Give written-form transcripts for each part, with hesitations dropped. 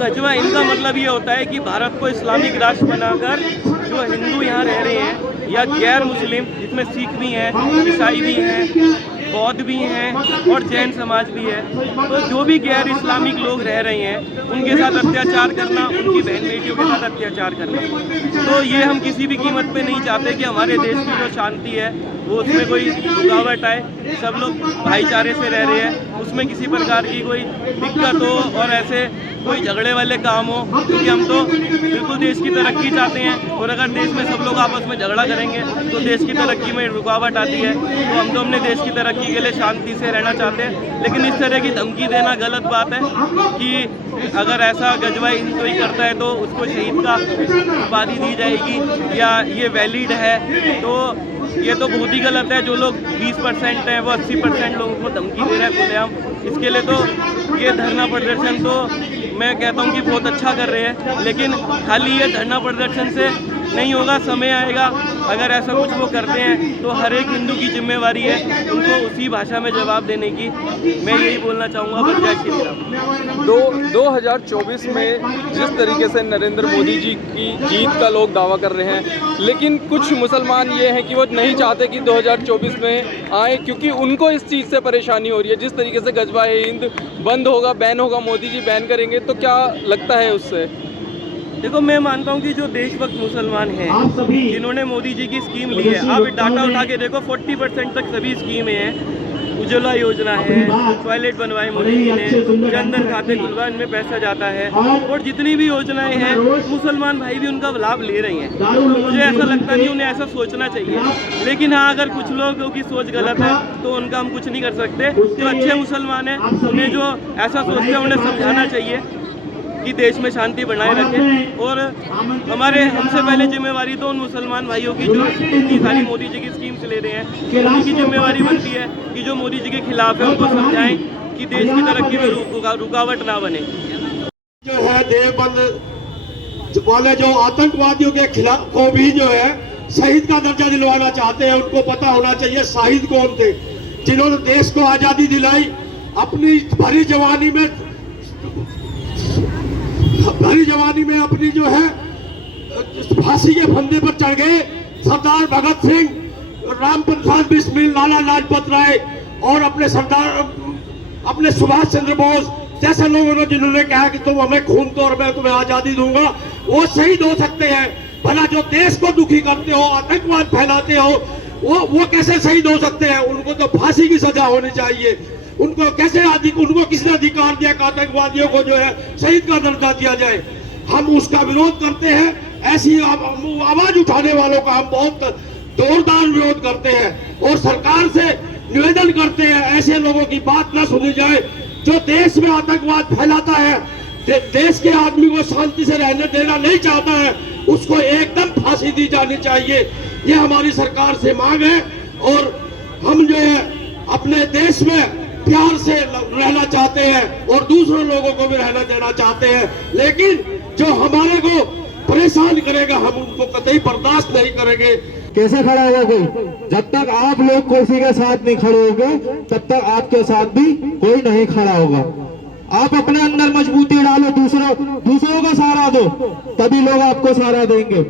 गजवा इनका मतलब ये होता है कि भारत को इस्लामिक राष्ट्र बनाकर जो हिंदू यहाँ रह रहे हैं या गैर मुस्लिम, जिसमें सिख भी हैं, ईसाई भी हैं, बौद्ध भी हैं और जैन समाज भी है, तो जो भी गैर इस्लामिक लोग रह रहे हैं उनके साथ अत्याचार करना, उनकी बहन बेटियों के साथ अत्याचार करना, तो ये हम किसी भी कीमत पे नहीं चाहते कि हमारे देश की जो शांति है वो उसमें कोई रुकावट आए। सब लोग भाईचारे से रह रहे हैं, उसमें किसी प्रकार की कोई दिक्कत हो और ऐसे कोई झगड़े वाले काम हो, क्योंकि हम तो बिल्कुल देश की तरक्की चाहते हैं और अगर देश में सब लोग आपस में झगड़ा करेंगे तो देश की तरक्की में रुकावट आती है। तो हम तो अपने देश की तरक्की के लिए शांति से रहना चाहते हैं, लेकिन इस तरह की धमकी देना गलत बात है कि अगर ऐसा गजवा हिंद कोई करता है तो उसको शहीद का उपाधि दी जाएगी या ये वैलिड है, तो ये तो बहुत ही गलत है। जो लोग 20% हैं वो 80% लोगों को धमकी दे रहे हैं खुलेआम। इसके लिए तो ये धरना प्रदर्शन तो मैं कहता हूँ कि बहुत अच्छा कर रहे हैं, लेकिन खाली ये धरना प्रदर्शन से नहीं होगा। समय आएगा अगर ऐसा कुछ वो करते हैं तो हर एक हिंदू की जिम्मेवारी है उनको उसी भाषा में जवाब देने की। मैं यही बोलना चाहूँगा। बस जय श्री राम। 2024 में जिस तरीके से नरेंद्र मोदी जी की जीत का लोग दावा कर रहे हैं, लेकिन कुछ मुसलमान ये हैं कि वो नहीं चाहते कि 2024 में आए, क्योंकि उनको इस चीज़ से परेशानी हो रही है। जिस तरीके से गजवा हिंद बंद होगा, बैन होगा, मोदी जी बैन करेंगे, तो क्या लगता है उससे? देखो, मैं मानता हूँ कि जो देशभक्त मुसलमान हैं जिन्होंने मोदी जी की स्कीम ली है, आप डाटा उठा के देखो 40% तक सभी स्कीमें हैं। उज्ज्वला योजना है, टॉयलेट बनवाए मोदी जी ने, जनधन खाते खुलवा, इनमें पैसा जाता है और जितनी भी योजनाएं हैं मुसलमान भाई भी उनका लाभ ले रहे हैं। तो मुझे ऐसा लगता नहीं उन्हें ऐसा सोचना चाहिए, लेकिन हाँ अगर कुछ लोगों की सोच गलत है तो उनका हम कुछ नहीं कर सकते। जो अच्छे मुसलमान हैं उन्हें जो ऐसा सोचते हैं उन्हें समझाना चाहिए कि देश में शांति बनाए रखें। और हमारे हमसे पहले जिम्मेवारी तो उन मुसलमान भाइयों की जो इतनी सारी मोदी जी की स्कीम्स ले रहे हैं, उनकी जिम्मेवारी बनती है कि जो मोदी जी के खिलाफ है उनको समझाएं कि देश की तरक्की में रुकावट ना बने। जो है देवबंद वाले जो आतंकवादियों के खिलाफ को भी जो है शहीद का दर्जा दिलवाना चाहते हैं, उनको पता होना चाहिए शहीद कौन थे, जिन्होंने देश को आजादी दिलाई। अपनी भरी जवानी में अपनी जो है फांसी के फंदे पर चढ़ गए सरदार भगत सिंह, राम प्रसाद बिस्मिल, लाला लाजपत राय और अपने सुभाष चंद्र बोस जैसे लोगों ने जिन्होंने कहा कि तुम हमें खून दो और मैं तुम्हें आजादी दूंगा, वो शहीद हो सकते हैं। भला जो देश को दुखी करते हो, आतंकवाद फैलाते हो, वो कैसे शहीद हो सकते हैं? उनको तो फांसी की सजा होनी चाहिए। उनको किसने अधिकार दिया कि आतंकवादियों को जो है शहीद का दर्जा दिया जाए? हम उसका विरोध करते हैं। ऐसी आवाज उठाने वालों का हम बहुत जोरदार विरोध करते हैं और सरकार से निवेदन करते हैं ऐसे लोगों की बात ना सुनी जाए जो देश में आतंकवाद फैलाता है, देश के आदमी को शांति से रहने देना नहीं चाहता है, उसको एकदम फांसी दी जानी चाहिए। ये हमारी सरकार से मांग है और हम जो है अपने देश में प्यार से रहना चाहते हैं और दूसरे लोगों को भी रहना देना चाहते हैं, लेकिन जो हमारे को परेशान करेगा हम उनको कतई बर्दाश्त नहीं करेंगे। कैसे खड़ा होगा कोई? जब तक आप लोग किसी के साथ नहीं खड़े होंगे तब तक आपके साथ भी कोई नहीं खड़ा होगा। आप अपने अंदर मजबूती डालो, दूसरों का सहारा दो, तभी लोग आपको सहारा देंगे।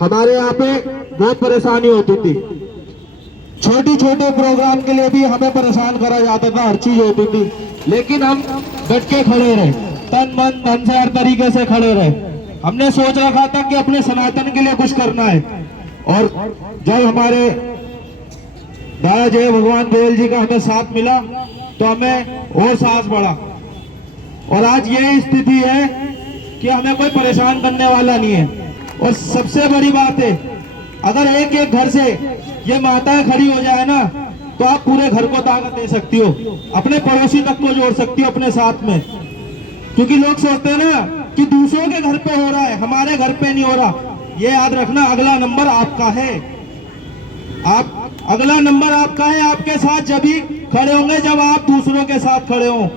हमारे यहाँ पे बहुत परेशानी होती थी, छोटे छोटे प्रोग्राम के लिए भी हमें परेशान करा जाता था, हर चीज होती थी, लेकिन हम डट के खड़े रहे, तन मन धन से हर तरीके से खड़े रहे। हमने सोच रखा था कि अपने सनातन के लिए कुछ करना है। और जब हमारे दादा जय भगवान गोयल जी का हमें साथ मिला तो हमें और साहस बढ़ा और आज ये स्थिति है कि हमें कोई परेशान करने वाला नहीं है। और सबसे बड़ी बात है, अगर एक एक घर से ये माताएं खड़ी हो जाए ना तो आप पूरे घर को ताकत दे सकती हो, अपने पड़ोसी तक को जोड़ सकती हो अपने साथ में। क्योंकि लोग सोचते हैं ना कि दूसरों के घर पे हो रहा है, हमारे घर पे नहीं हो रहा। ये याद रखना, अगला नंबर आपका है। अगला नंबर आपका है। आपके साथ जब भी खड़े होंगे जब आप दूसरों के साथ खड़े हों।